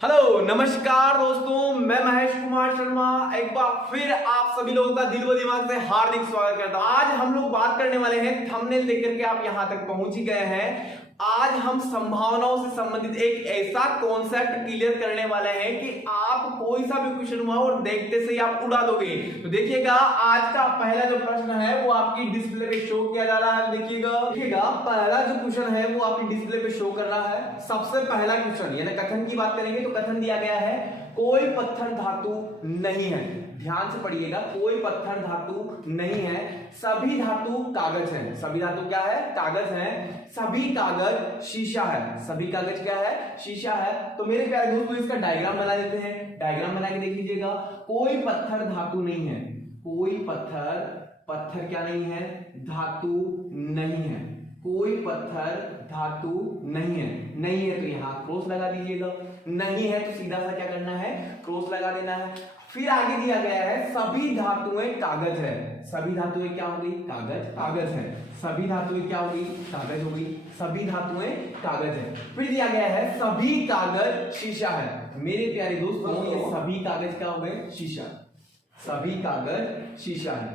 Hello नमस्कार दोस्तों, मैं महेश कुमार शर्मा एक बार फिर आप सभी लोगों का दिल व दिमाग से हार्दिक स्वागत करता हूं। आज हम लोग बात करने वाले हैं, थंबनेल देख करके आप यहां तक पहुंच ही गए हैं। आज हम संभावनाओं से संबंधित एक ऐसा कॉन्सेप्ट क्लियर करने वाले हैं कि आप कोई सा भी क्वेश्चन हुआ और देखते से ही आप उड़ा दोगे। तो देखिएगा, आज का पहला जो प्रश्न है वो आपकी डिस्प्ले पे शो किया जा रहा है। देखिएगा पहला जो क्वेश्चन है वो आपकी डिस्प्ले पे शो कर रहा है। सबसे पहला क्वेश्चन यानी कथन की बात करेंगे तो कथन दिया गया है, कोई पत्थर धातु नहीं है। ध्यान से पढ़िएगा, कोई पत्थर धातु नहीं है, सभी धातु कागज हैं। सभी धातु क्या है? कागज हैं। सभी कागज शीशा है। सभी कागज क्या है? शीशा है। तो मेरे प्यारे दोस्तों, इसका डायग्राम बना देते हैं। डायग्राम बना के देख लीजिएगा। कोई पत्थर धातु नहीं है। कोई पत्थर क्या नहीं है? धातु नहीं है। कोई पत्थर धातु नहीं है। नहीं है तो यहां क्रॉस लगा दीजिएगा। नहीं है तो सीधा सा क्या करना है? क्रॉस लगा देना है। फिर आगे दिया गया है, सभी धातुएं कागज है। सभी धातुएं क्या होगी? कागज है। सभी धातुएं क्या होगी? कागज होगी। सभी धातुएं कागज है। फिर दिया गया है, सभी कागज शीशा है। मेरे प्यारे दोस्तों, ये सभी कागज क्या हो गए? शीशा। सभी कागज शीशा है।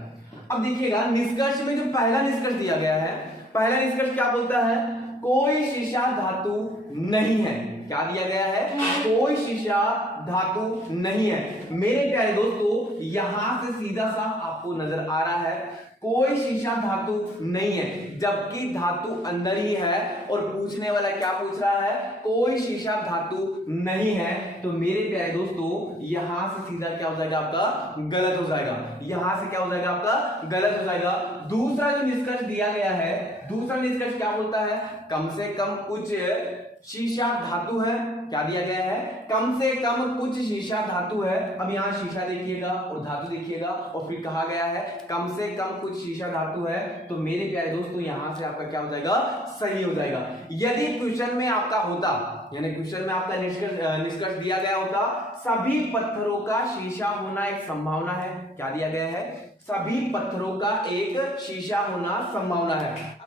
अब देखिएगा, निष्कर्ष में जो पहला निष्कर्ष दिया गया है, पहला निष्कर्ष क्या बोलता है? कोई शीशा धातु नहीं है। क्या दिया गया है? कोई शीशा धातु नहीं है। मेरे प्यारे दोस्तों, यहां से सीधा सा आपको नजर आ रहा है कोई शीशा धातु नहीं है, जबकि धातु अंदर ही है। और पूछने वाला क्या पूछ रहा है? कोई शीशा धातु नहीं है। तो मेरे प्यारे दोस्तों, यहां से सीधा क्या हो जाएगा? आपका गलत हो जाएगा। यहां से क्या हो जाएगा? आपका गलत हो जाएगा। दूसरा जो निष्कर्ष दिया गया है, दूसरा निष्कर्ष क्या बोलता है? कम से कम कुछ शीशा धातु है। क्या दिया गया है? कम से कम कुछ शीशा धातु है। अब यहां शीशा देखिएगा और धातु देखिएगा, और फिर कहा गया है कम से कम कुछ शीशा धातु है। तो मेरे प्यारे दोस्तों, यहां से आपका क्या हो जाएगा? सही हो जाएगा। यदि क्वेश्चन में आपका होता, यानी क्वेश्चन में आपका निष्कर्ष दिया गया होता, सभी पत्थरों का शीशा होना एक संभावना है। क्या दिया गया है? सभी पत्थरों का एक शीशा होना संभावना है।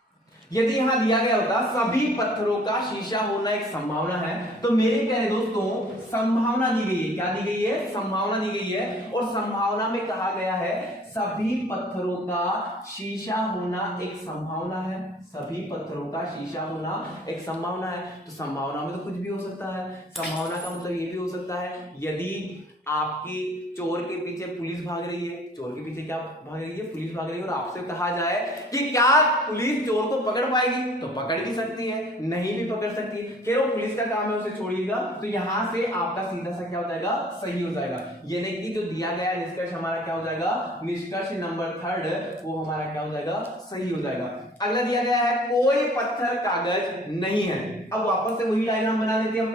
यदि यहां दिया गया होता सभी पत्थरों का शीशा होना एक संभावना है, तो मेरे प्यारे दोस्तों, संभावना दी गई है। क्या दी गई है? संभावना दी गई है। और संभावना में कहा गया है सभी पत्थरों का शीशा होना एक संभावना है। सभी पत्थरों का शीशा होना एक संभावना है। तो संभावना में तो कुछ भी हो सकता है। संभावना का मतलब ये भी हो सकता है, यदि आपकी चोर के पीछे पुलिस भाग रही है, चोर के पीछे क्या भाग रही है? पुलिस भाग रही है, और आपसे कहा जाए कि क्या पुलिस चोर को पकड़ पाएगी? तो पकड़ भी सकती है, नहीं भी पकड़ सकती है। फिर वो पुलिस का काम है, उसे छोड़िएगा। तो यहां से आपका सीधा सा क्या हो जाएगा? सही हो जाएगा। यानी कि जो दिया गया निष्कर्ष हमारा क्या हो जाएगा? निष्कर्ष नंबर 3 वो हमारा क्या हो जाएगा? सही हो जाएगा। अगला दिया गया है, कोई पत्थर कागज नहीं है। अब वापस से वही डायग्राम बना लेते हैं हम।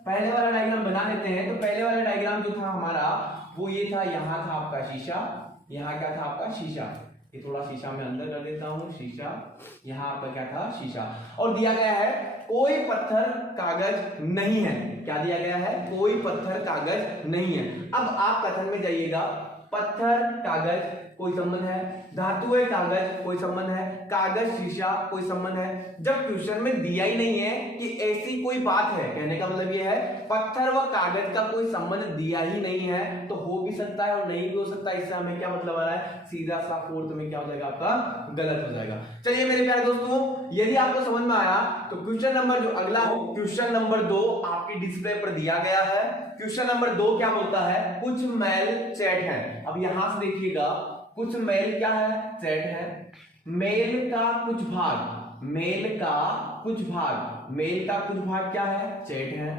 पहले वाला डायग्राम बना लेते हैं। तो पहले वाला डायग्राम जो था हमारा वो ये था। यहाँ था आपका शीशा, यहाँ क्या था? आपका शीशा। ये थोड़ा शीशा में अंदर कर देता हूं, शीशा। यहाँ आपका क्या था? शीशा। और दिया गया है कोई पत्थर कागज नहीं है। क्या दिया गया है? कोई पत्थर कागज नहीं है। अब आप कथन में जाइएगा, पत्थर कागज कोई संबंध है, धातुएं कागज कोई संबंध है, कागज शीशा कोई संबंध है। जब क्वेश्चन में दिया ही नहीं है कि ऐसी कोई बात है, कहने का मतलब ये है पत्थर व कागज का कोई संबंध दिया ही नहीं है, तो हो भी सकता है और नहीं भी हो सकता है। इससे हमें क्या मतलब आ रहा है? सीधा सा फोर्थ में क्या हो जाएगा? आपका गलत हो जाएगा। चलिए मेरे प्यारे दोस्तों, यदि आपको समझ में आया तो क्वेश्चन नंबर जो अगला हो, क्वेश्चन नंबर 2 आपकी डिस्प्ले पर दिया गया है। क्वेश्चन नंबर 2 क्या बोलता है? कुछ मैल चैट है। अब यहां से देखिएगा, कुछ मेल क्या है? चैट है। मेल का कुछ भाग, मेल का कुछ भाग, मेल का कुछ भाग क्या है? चैट है।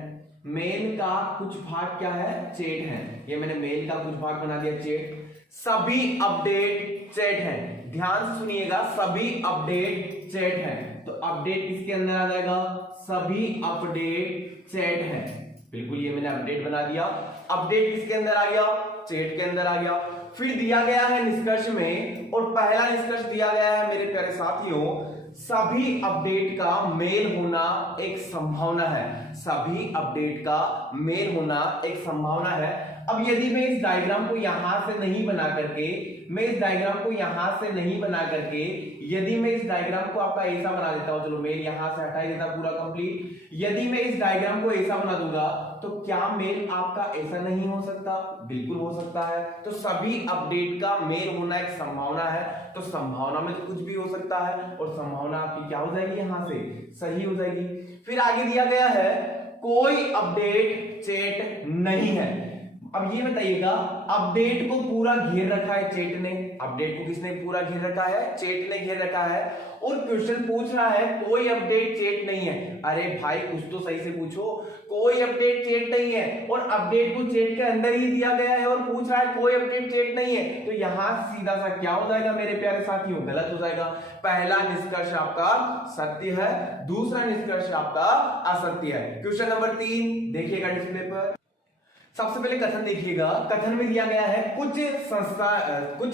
मेल का कुछ भाग क्या है? चैट है। ये मैंने मेल का कुछ भाग बना दिया चैट। सभी अपडेट चैट है। ध्यान से सुनिएगा, सभी अपडेट चैट है। तो अपडेट किसके अंदर आ जाएगा? सभी अपडेट चैट है। बिल्कुल, ये मैंने अपडेट बना दिया। अपडेट किसके अंदर आ गया? चैट के अंदर आ गया। फिर दिया गया है निष्कर्ष में, और पहला निष्कर्ष दिया गया है मेरे प्यारे साथियों, सभी अपडेट का मेल होना एक संभावना है। सभी अपडेट का मेल होना एक संभावना है। अब यदि मैं इस डायग्राम को यहां से नहीं बना करके यदि मैं इस डायग्राम को आपका ऐसा बना देता हूं, चलो मेल यहां से हटा देता पूरा कंप्लीट। यदि मैं इस डायग्राम को ऐसा बना दूंगा तो क्या मेल आपका ऐसा नहीं हो सकता? बिल्कुल हो सकता है। तो सभी अपडेट का मेल होना एक संभावना है, तो संभावना में तो कुछ भी हो सकता है और संभावना आपकी क्या हो जाएगी? यहां से सही हो जाएगी। फिर आगे दिया गया है कोई अपडेट चैट नहीं है। अब ये बताइएगा, अपडेट को पूरा घेर रखा है चैट ने। अपडेट को किसने पूरा घेर रखा है? चैट ने घेर रखा है। और क्वेश्चन पूछ रहा है कोई अपडेट चैट नहीं है। अरे भाई कुछ तो सही से पूछो, कोई अपडेट चैट नहीं है और अपडेट को चैट के अंदर ही दिया गया है और पूछ रहा है कोई अपडेट चैट नहीं है, तो यहां सीधा सा क्या हो जाएगा मेरे प्यारे साथियों? गलत हो जाएगा। पहला निष्कर्ष आपका सत्य है, दूसरा निष्कर्ष आपका असत्य है। क्वेश्चन नंबर 3 देखिएगा डिस्प्ले पर। सबसे पहले कथन देखिएगा। कथन में दिया गया है कुछ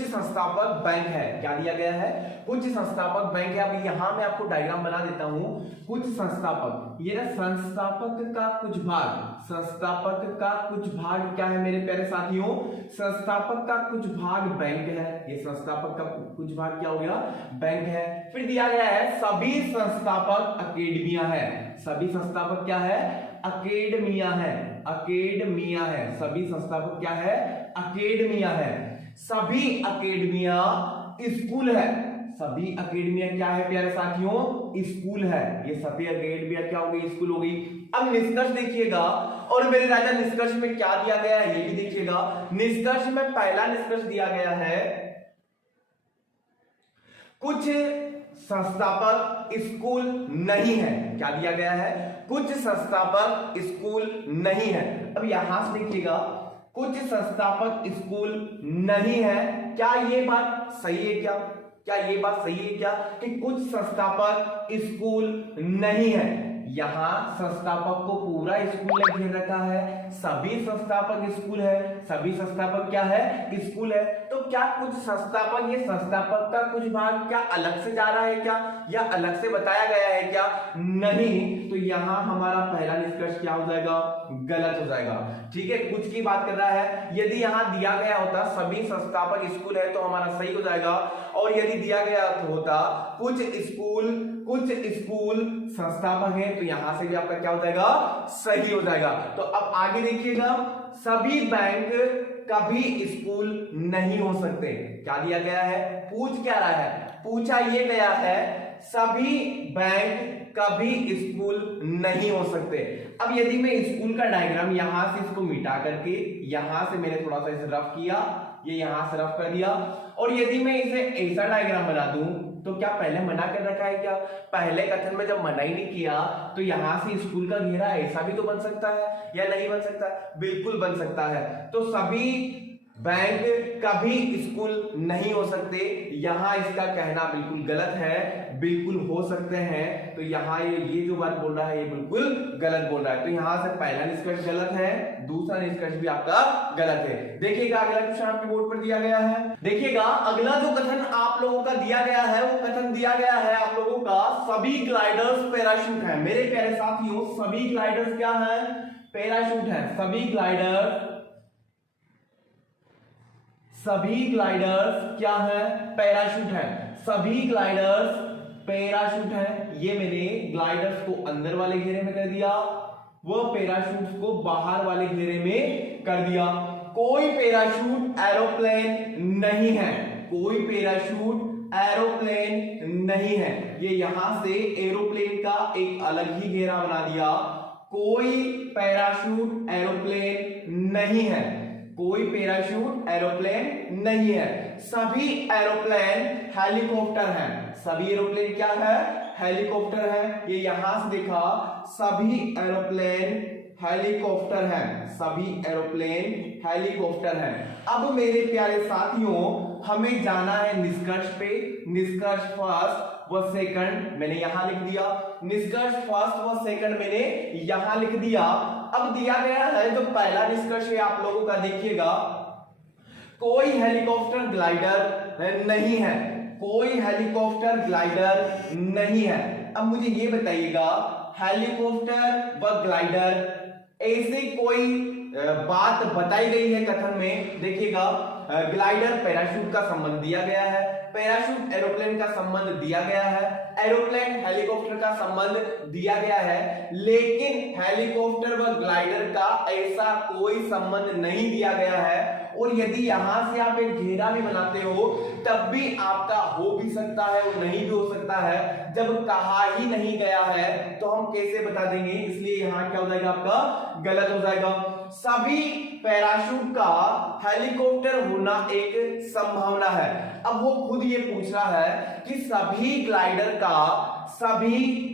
संस्थापक बैंक है। क्या दिया गया है? कुछ संस्थापक बैंक है। अब यहां मैं आपको डायग्राम बना देता हूं। कुछ संस्थापक, ये ना संस्थापक का कुछ भाग, संस्थापक का कुछ भाग क्या है मेरे प्यारे साथियों? संस्थापक का कुछ भाग बैंक है। ये संस्थापक का कुछ भाग क्या हो गया? बैंक है। फिर दिया गया है सभी संस्थापक अकेडमिया है। सभी संस्थापक क्या है? अकेडमिया है। अकेडमिया है। सभी संस्थापक क्या है? अकेडमिया है। सभी अकेडमिया स्कूल है। सभी अकेडमिया क्या है प्यारे साथियों? स्कूल है। ये सभी अकेडमिया क्या हो गई? स्कूल हो गई। अब निष्कर्ष देखिएगा, और मेरे राजा निष्कर्ष में क्या दिया गया है ये भी देखिएगा। निष्कर्ष में पहला निष्कर्ष दिया गया है कुछ संस्थापक स्कूल नहीं है। क्या दिया गया है? कुछ संस्थापक स्कूल नहीं है। अब यहां से देखिएगा, कुछ संस्थापक स्कूल नहीं है। क्या ये बात सही है? क्या ये बात सही है क्या कि कुछ संस्थापक स्कूल नहीं है? यहां संस्थापक को पूरा स्कूल ने घेर रखा है। सभी संस्थापक स्कूल है। सभी संस्थापक क्या है? स्कूल है। तो क्या कुछ संस्थापक, ये संस्थापक का कुछ भाग क्या अलग से जा रहा है क्या, या अलग से बताया गया है क्या? नहीं। तो यहां हमारा पहला निष्कर्ष क्या हो जाएगा? गलत हो जाएगा। ठीक है, कुछ की बात कर रहा है। यदि यहां दिया गया होता सभी संस्थापक स्कूल है तो हमारा सही हो जाएगा, और यदि दिया गया होता कुछ स्कूल संस्थापक है तो यहां से भी आपका क्या हो जाएगा? सही हो जाएगा। तो अब आगे देखिएगा, सभी बैंक कभी स्कूल नहीं हो सकते। क्या दिया गया है? पूछ क्या रहा है? पूछा ये गया है सभी बैंक कभी स्कूल नहीं हो सकते। अब यदि मैं स्कूल का डायग्राम यहां से इसको मिटा करके यहां से मैंने थोड़ा सा इसे रफ किया, ये यहां से रफ कर दिया, और यदि मैं इसे ऐसा डायग्राम बना दूं तो क्या पहले मना कर रखा है क्या? पहले कथन में जब मना ही नहीं किया तो यहां से स्कूल का घेरा ऐसा भी तो बन सकता है या नहीं बन सकता? बिल्कुल बन सकता है। तो सभी बैंक कभी स्कूल नहीं हो सकते, यहां इसका कहना बिल्कुल गलत है। बिल्कुल हो सकते हैं, तो यहां ये जो बात बोल रहा है ये बिल्कुल गलत बोल रहा है। तो यहां से पहला निष्कर्ष गलत है, दूसरा निष्कर्ष भी आपका गलत है। देखिएगा अगला क्वेश्चन आपके बोर्ड पर दिया गया है। देखिएगा अगला जो कथन आप लोगों का दिया गया है वो कथन दिया गया है आप लोगों का सभी ग्लाइडर्स पैराशूट है। मेरे प्यारे साथियों, सभी ग्लाइडर्स क्या है? पैराशूट है। सभी ग्लाइडर्स क्या है? पैराशूट है। सभी ग्लाइडर्स पैराशूट है। ये मैंने ग्लाइडर्स को अंदर वाले घेरे में कर दिया, वो पैराशूट को बाहर वाले घेरे में कर दिया। कोई पैराशूट एरोप्लेन नहीं है। कोई पैराशूट एरोप्लेन नहीं है। ये यहां से एरोप्लेन का एक अलग ही घेरा बना दिया। कोई पैराशूट एरोप्लेन नहीं है। कोई पैराशूट एरोप्लेन नहीं है। सभी एरोप्लेन हेलीकॉप्टर हैं। सभी एरोप्लेन क्या है? हेलीकॉप्टर है। ये यहां से देखा, सभी एरोप्लेन हेलीकॉप्टर हैं। सभी एरोप्लेन हेलीकॉप्टर हैं। अब मेरे प्यारे साथियों, हमें जाना है निष्कर्ष पे। निष्कर्ष फर्स्ट व सेकंड मैंने यहां लिख दिया। निष्कर्ष फर्स्ट व सेकंड मैंने यहां लिख दिया। अब दिया गया है जो पहला निष्कर्ष है आप लोगों का, देखिएगा, कोई हेलीकॉप्टर ग्लाइडर नहीं है। कोई हेलीकॉप्टर ग्लाइडर नहीं है। अब मुझे ये बताइएगा, हेलीकॉप्टर व ग्लाइडर ऐसे कोई बात बताई गई है कथन में। देखिएगा, ग्लाइडर पैराशूट का संबंध दिया गया है, पैराशूट एरोप्लेन का संबंध दिया गया है, एरोप्लेन हेलीकॉप्टर का संबंध दिया गया है, लेकिन हेलीकॉप्टर व ग्लाइडर का ऐसा कोई संबंध नहीं दिया गया है। और यदि यहां से आप एक घेरा भी बनाते हो तब भी आपका हो भी सकता है और नहीं भी हो सकता है। जब कहा ही नहीं गया है तो हम कैसे बता देंगे, इसलिए यहां क्या हो जाएगा, आपका गलत हो जाएगा। सभी पैराशूट का हेलीकॉप्टर होना एक संभावना है। अब वो खुद ये पूछ रहा है कि सभी ग्लाइडर का सभी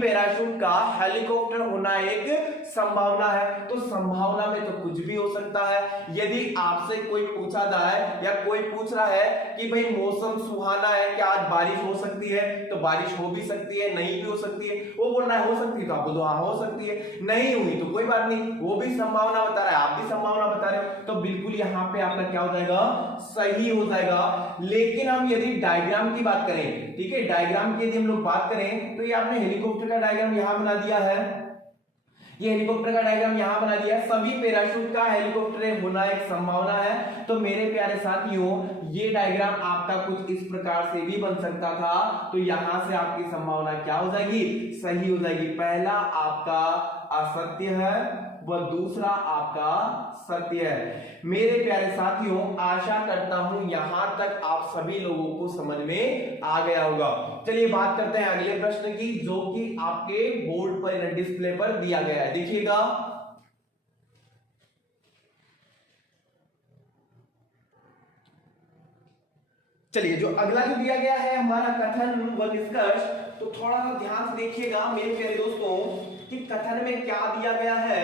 पैराशूट का हेलीकॉप्टर होना एक संभावना है। तो संभावना में तो कुछ भी हो सकता है। यदि आपसे कोई पूछा जाए या कोई पूछ रहा है कि भाई मौसम सुहाना है, क्या आज बारिश हो सकती है, तो बारिश हो भी सकती है, नहीं भी हो सकती है। वो बोल रहा है हो सकती है, तो आपको तो हाँ हो सकती है, नहीं हुई तो कोई बात नहीं, वो भी संभावना बता रहा है, आप भी संभावना बता रहे हो, तो बिल्कुल यहाँ पे आपका क्या हो जाएगा, सही हो जाएगा। लेकिन हम यदि डायग्राम की बात करें, ठीक है, डायग्राम की यदि हम लोग बात करें तो ये आपने हेलीकॉप्टर का डायग्राम यहां बना दिया है, ये हेलीकॉप्टर का डायग्राम यहां बना दिया है। सभी पैराशूट का हेलीकॉप्टर होना एक संभावना है। तो मेरे प्यारे साथियों, ये डायग्राम आपका कुछ इस प्रकार से भी बन सकता था। तो यहां से आपकी संभावना क्या हो जाएगी, सही हो जाएगी। पहला आपका असत्य है व दूसरा आपका सत्य है। मेरे प्यारे साथियों, आशा करता हूं यहां तक आप सभी लोगों को समझ में आ गया होगा। चलिए बात करते हैं अगले प्रश्न की, जो कि आपके बोर्ड पर डिस्प्ले पर दिया गया है। देखिएगा, चलिए जो अगला जो दिया गया है हमारा कथन व निष्कर्ष, तो थोड़ा सा ध्यान से देखिएगा मेरे प्यारे दोस्तों कि कथन में क्या दिया गया है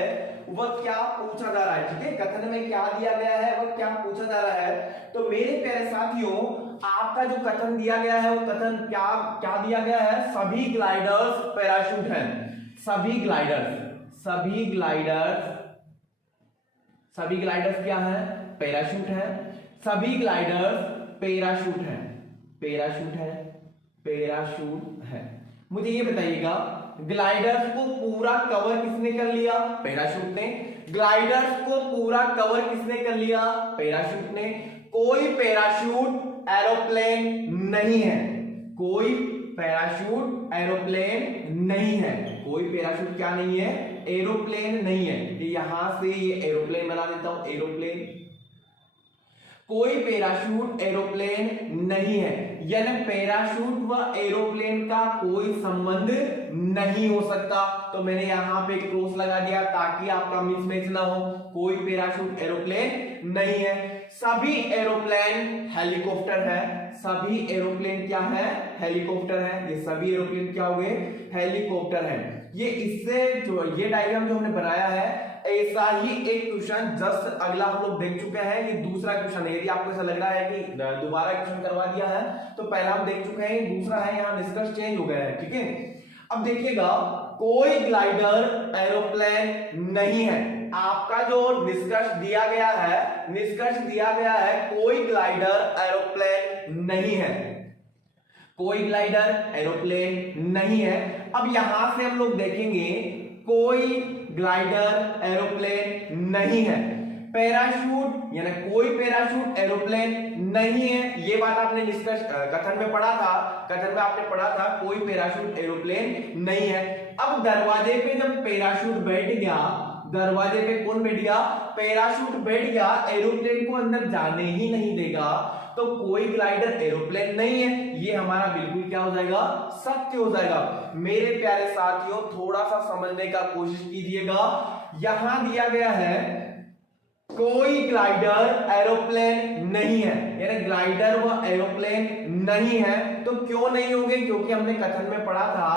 वह क्या पूछा जा रहा है। ठीक है, कथन में क्या दिया गया है वह क्या पूछा जा रहा है। तो मेरे प्यारे साथियों, आपका जो कथन दिया गया है वो कथन क्या क्या दिया गया है, सभी ग्लाइडर्स पैराशूट हैं। सभी ग्लाइडर्स क्या है, पैराशूट है। सभी ग्लाइडर्स पैराशूट है। मुझे ये बताइएगा, ग्लाइडर्स को पूरा कवर किसने कर लिया, पैराशूट ने। ग्लाइडर्स को पूरा कवर किसने कर लिया, पैराशूट ने। कोई पैराशूट एरोप्लेन नहीं है, कोई पैराशूट एरोप्लेन नहीं है, कोई पैराशूट क्या नहीं है, एरोप्लेन नहीं है। यहां से ये एरोप्लेन बना देता हूं, एरोप्लेन। कोई पैराशूट एरोप्लेन नहीं है, यानी पैराशूट व एरोप्लेन का कोई संबंध नहीं हो सकता। तो मैंने यहां पे क्रॉस लगा दिया ताकि आपका मिसमैच ना हो। कोई पैराशूट एरोप्लेन नहीं है। सभी एरोप्लेन हेलीकॉप्टर है। सभी एरोप्लेन क्या है, हेलीकॉप्टर है। ये सभी एरोप्लेन क्या हो गए, हेलीकॉप्टर है। ये इससे जो ये डायग्राम जो हमने बनाया है, ऐसा ही एक क्वेश्चन जस्ट अगला हम लोग देख चुके हैं। ये दूसरा क्वेश्चन है। यदि आपको ऐसा लग रहा है कि दोबारा क्वेश्चन करवा दिया है, तो पहला हम देख चुके हैं, दूसरा है, यहाँ निष्कर्ष चेंज हो गया है। ठीक है, अब देखिएगा, कोई ग्लाइडर एरोप्लेन नहीं है। आपका जो निष्कर्ष दिया गया है, कोई ग्लाइडर एरोप्लेन नहीं है, कोई ग्लाइडर एरोप्लेन नहीं है। अब यहां से हम लोग देखेंगे, कोई ग्लाइडर एरोप्लेन नहीं है। पैराशूट यानी कोई पैराशूट एरोप्लेन नहीं है, ये बात आपने निष्कर्ष कथन में पढ़ा था। कथन में आपने पढ़ा था कोई पैराशूट एरोप्लेन नहीं है। अब दरवाजे पे जब पैराशूट बैठ गया, दरवाजे पे कौन बैठ गया, पैराशूट बैठ गया, एरोप्लेन को अंदर जाने ही नहीं देगा, तो कोई ग्लाइडर एरोप्लेन नहीं है। ये हमारा बिल्कुल क्या हो जाएगा, सत्य हो जाएगा। मेरे प्यारे साथियों, थोड़ा सा समझने का कोशिश कीजिएगा। यहां दिया गया है कोई ग्लाइडर एरोप्लेन नहीं है, यानी ग्लाइडर व एरोप्लेन नहीं है। तो क्यों नहीं होंगे, क्योंकि हमने कथन में पढ़ा था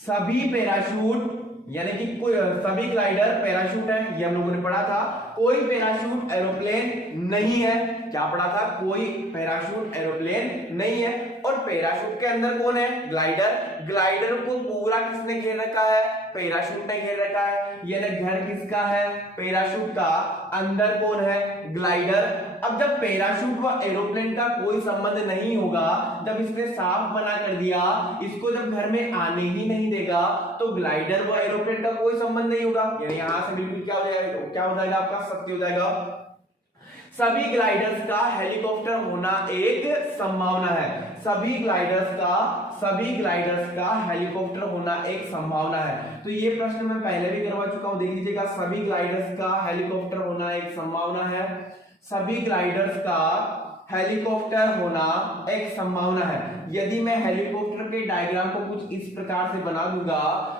सभी पैराशूट यानी कि कोई सभी ग्लाइडर पैराशूट है, ये हम लोगों ने पढ़ा था। कोई पैराशूट एरोप्लेन नहीं है, क्या पढ़ा था, कोई पैराशूट एरोप्लेन नहीं है। और पैराशूट के अंदर कौन है? ग्लाइडर। ग्लाइडर को पूरा किसने घेर रखा है? पैराशूट ने घेर रखा है। ये घर किसका है? पैराशूट का। अंदर कौन है? ग्लाइडर। अब जब पैराशूट व एरोप्लेन का कोई संबंध नहीं होगा, जब इसने साफ मना कर दिया, इसको जब घर में आने ही नहीं देगा, तो ग्लाइडर व एरोप्लेन का कोई संबंध नहीं होगा। यानी यहां से बिल्कुल क्या हो जाएगा आपका? सत्य हो जाएगा। सभी ग्लाइडर्स का हेलीकॉप्टर होना एक संभावना है। सभी ग्लाइडर्स का हेलीकॉप्टर होना एक संभावना है। तो ये प्रश्न मैं पहले भी करवा चुका हूं, देख लीजिएगा। सभी ग्लाइडर्स का हेलीकॉप्टर होना एक संभावना है। सभी ग्लाइडर्स का हेलीकॉप्टर होना एक संभावना है। यदि मैं हेलीकॉप्टर के डायग्राम को कुछ इस प्रकार से बना दूंगा,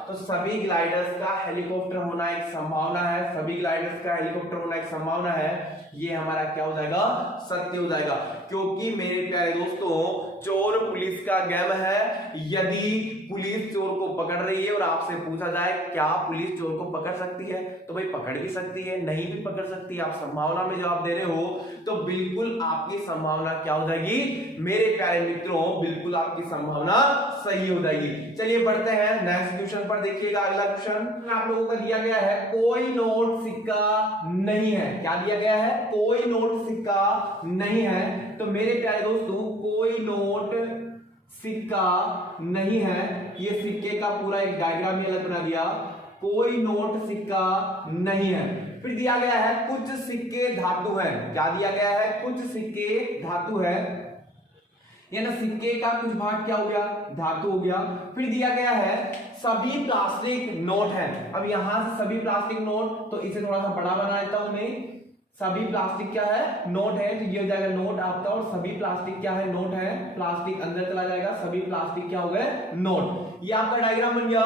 तो सभी ग्लाइडर्स का हेलीकॉप्टर होना एक संभावना है। सभी ग्लाइडर्स का हेलीकॉप्टर होना एक संभावना है। ये हमारा क्या हो जाएगा? सत्य हो जाएगा। क्योंकि मेरे प्यारे दोस्तों, चोर पुलिस का गेम है। यदि पुलिस चोर को पकड़ रही है और आपसे पूछा जाए क्या पुलिस चोर को पकड़ सकती है, तो भाई पकड़ भी सकती है, नहीं भी पकड़ सकती। आप संभावना में जवाब दे रहे हो, तो बिल्कुल आपकी संभावना क्या हो जाएगी मेरे प्यारे मित्रों? बिल्कुल आपकी संभावना सही हो जाएगी। चलिए बढ़ते हैं नेक्स्ट क्वेश्चन पर। देखिएगा अगला क्वेश्चन आप लोगों का दिया गया है, कोई नोट सिक्का नहीं है। क्या दिया गया है? कोई नोट सिक्का नहीं है। तो मेरे प्यारे दोस्तों, कोई नोट सिक्का नहीं है। ये सिक्के का पूरा एक डायग्राम ही अलग बना दिया। कोई नोट सिक्का नहीं है। फिर दिया गया है कुछ सिक्के धातु है। क्या दिया गया है? कुछ सिक्के धातु है। यानी सिक्के का कुछ भाग क्या हो गया? धातु हो गया। फिर दिया गया है सभी प्लास्टिक नोट है। अब यहां से सभी प्लास्टिक नोट, तो इसे थोड़ा सा बड़ा बना देता हूं मैं। सभी प्लास्टिक क्या है? नोट है। तो ये हो जाएगा नोट आपका, और सभी प्लास्टिक क्या है? नोट है। प्लास्टिक अंदर चला जाएगा, सभी प्लास्टिक क्या हो गए? नोट। ये आपका डायग्राम बन गया।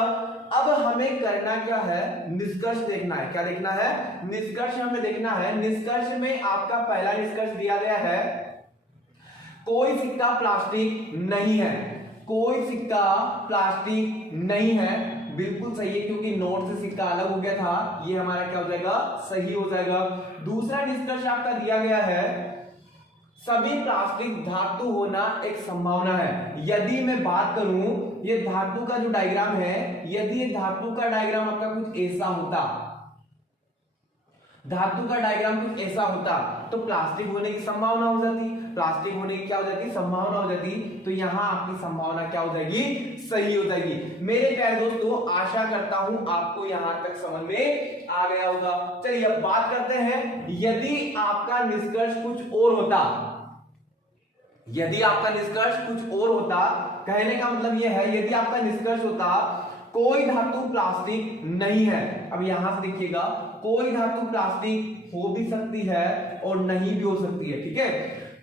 अब हमें करना क्या है? निष्कर्ष देखना है। क्या देखना है? निष्कर्ष हमें देखना है। निष्कर्ष में आपका पहला निष्कर्ष दिया गया है, कोई सिक्का प्लास्टिक नहीं है। कोई सिक्का प्लास्टिक नहीं है। बिल्कुल सही है, क्योंकि नोट से सिक्का अलग हो गया था। ये हमारा क्या हो जाएगा? सही हो जाएगा। दूसरा निष्कर्ष आपका दिया गया है, सभी प्लास्टिक धातु होना एक संभावना है। यदि मैं बात करूं, ये धातु का जो डायग्राम है, यदि ये धातु का डायग्राम आपका कुछ ऐसा होता, धातु का डायग्राम कुछ ऐसा होता, तो प्लास्टिक होने की संभावना हो जाती। प्लास्टिक होने की क्या हो जाती? संभावना हो जाती। तो यहां आपकी संभावना क्या हो जाएगी? सही हो जाएगी। मेरे प्यारे दोस्तों, आशा करता हूं आपको यहां तक समझ में आ गया होगा। चलिए अब बात करते हैं, यदि आपका निष्कर्ष कुछ और होता, यदि आपका निष्कर्ष कुछ और होता, कहने का मतलब यह है, यदि आपका निष्कर्ष होता कोई धातु प्लास्टिक नहीं है। अब यहां से देखिएगा, कोई धातु प्लास्टिक हो भी सकती है और नहीं भी हो सकती है। ठीक है,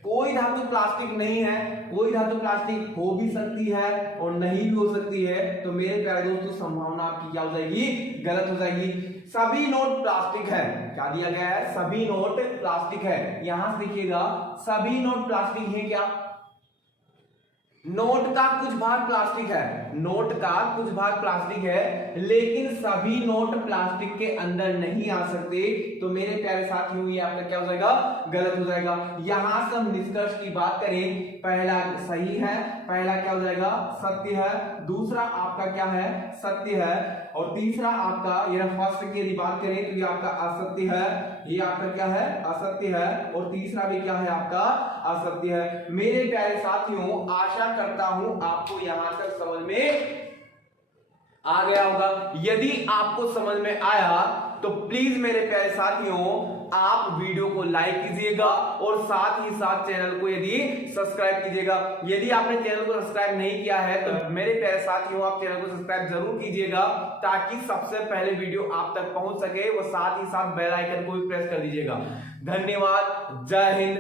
कोई धातु प्लास्टिक नहीं है, कोई धातु प्लास्टिक हो भी सकती है और नहीं भी हो सकती है। तो मेरे प्यारे दोस्तों, संभावना आपकी क्या हो जाएगी? गलत हो जाएगी। सभी नोट प्लास्टिक है। क्या दिया गया है? सभी नोट प्लास्टिक है। यहां से देखिएगा, सभी नोट प्लास्टिक है। क्या? नोट का कुछ भाग प्लास्टिक है। नोट का कुछ भाग प्लास्टिक है, लेकिन सभी नोट प्लास्टिक के अंदर नहीं आ सकते। तो मेरे प्यारे साथियों, ये आपका क्या हो जाएगा? गलत हो जाएगा। यहां से हम निष्कर्ष की बात करें, पहला सही है, पहला क्या हो जाएगा? सत्य है। दूसरा आपका क्या है? सत्य है। और तीसरा आपका, ये फर्स्ट की यदि बात करें, तो ये आपका असत्य है। ये आपका क्या है? असत्य है। और तीसरा भी क्या है? आपका असत्य है। मेरे प्यारे साथियों, आशा करता हूं आपको यहां तक समझ में आ गया होगा। यदि आपको समझ में आया, तो प्लीज मेरे प्यारे साथियों, आप वीडियो को लाइक कीजिएगा और साथ ही साथ चैनल को यदि सब्सक्राइब कीजिएगा। यदि आपने चैनल को सब्सक्राइब नहीं किया है, तो मेरे प्यारे साथियों, आप चैनल को सब्सक्राइब जरूर कीजिएगा, ताकि सबसे पहले वीडियो आप तक पहुंच सके। और साथ ही साथ बेल आइकन को भी प्रेस कर दीजिएगा। धन्यवाद। जय हिंद।